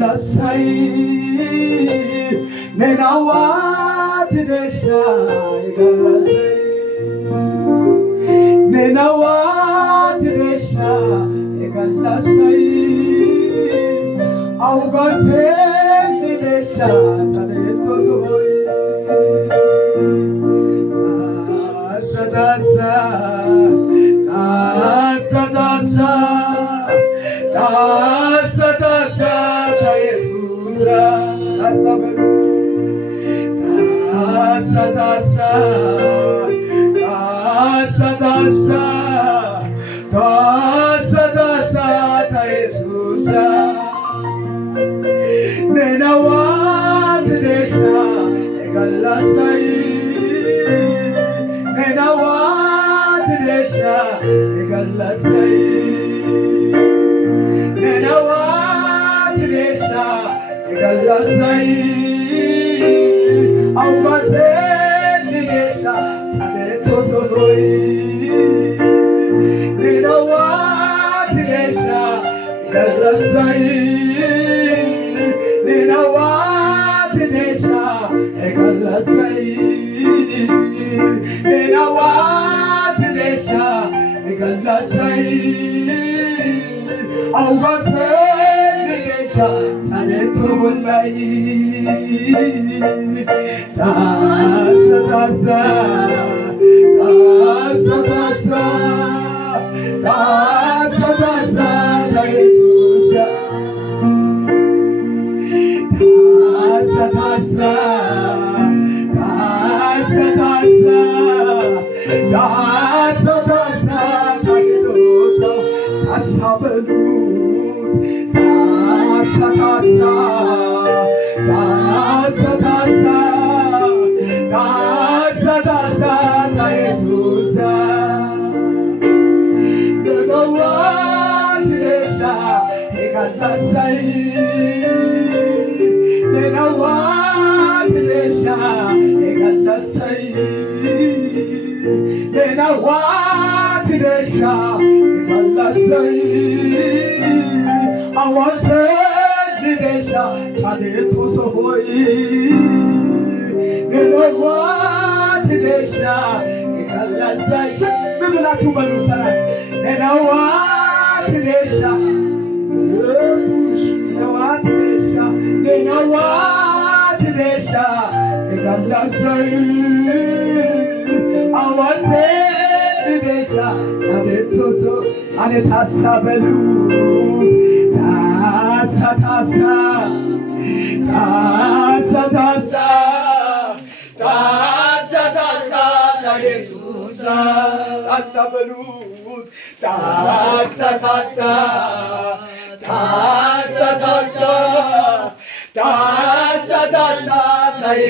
egalasai nenawat desha egalasai nenawat desha egalasai augazel desha tadeto zoi dasa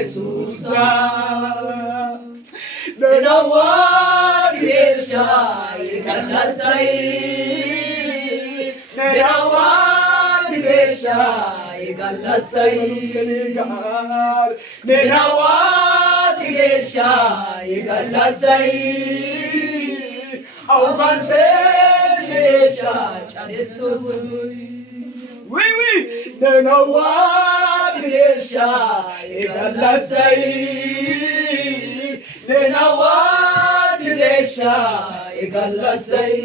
Jesus nenawat desha egalasai nenawat desha egalasai nenawat desha egalasai augazel desha tadeto zoi nenawat desha egalasai nenawat desha egalasai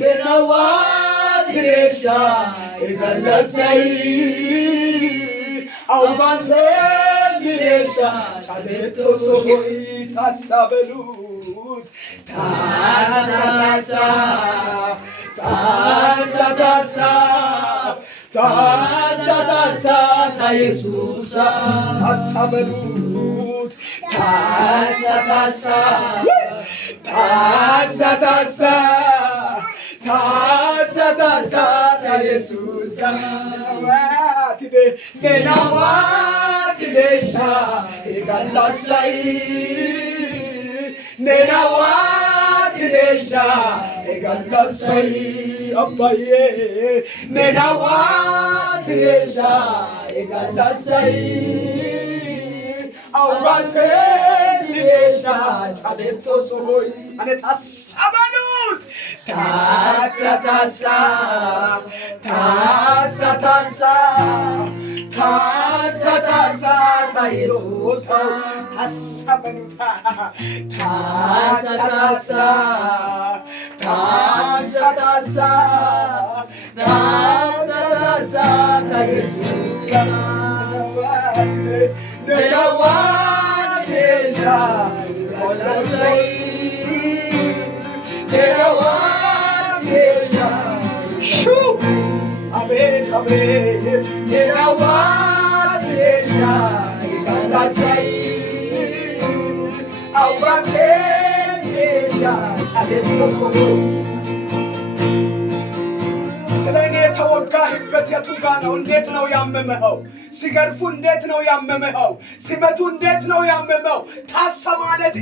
nenawat desha egalasai augazel desha tadeto zoi dasa nenawat desha egalasai abbaye nenawat desha egalasai awase desha chadeto soy ane tasabalut tasa ኢየሱስ ታሰበኑታ ታሳ ታሳ ታሳ ታሳ ታሳ ኢየሱስ ነዋቴሻ ወላሰይ ነዋቴሻ ሹ አቤት አቤት ነዋቴሻ ወላሰይ አዋቴሻ ታደቶሶ ስለኔ ተወጋህበት የቱ ጋ ነው? እንዴት ነው ያመመኸው? ሲገርፉ እንዴት ነው ያመመኸው? ሲመቱ እንዴት ነው ያመመው? ታሰ ማለት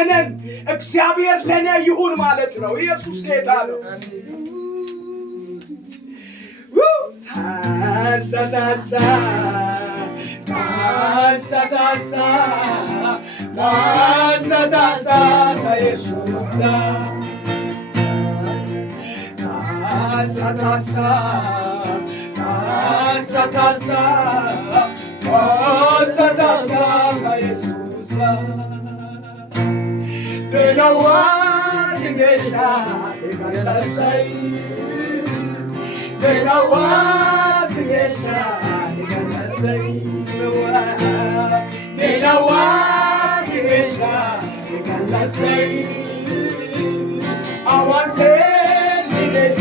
እኔን እግዚአብሔር ለኔ ይሁን ማለት ነው። ኢየሱስ ጌታ ነው። ታሳ ታሳ ታሳ ታሳ ታሳ ታሳ ኢየሱስ ታሳ ታሳ ታሳ ታሳ ታሳ ኢየሱስ በነዋት ገሻ ይጋላሳይ በነዋት ገሻ ይጋላሳይ በነዋት ገሻ ይጋላሳይ አዋንሴ ሊገሻ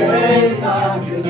በርታ ጊዜ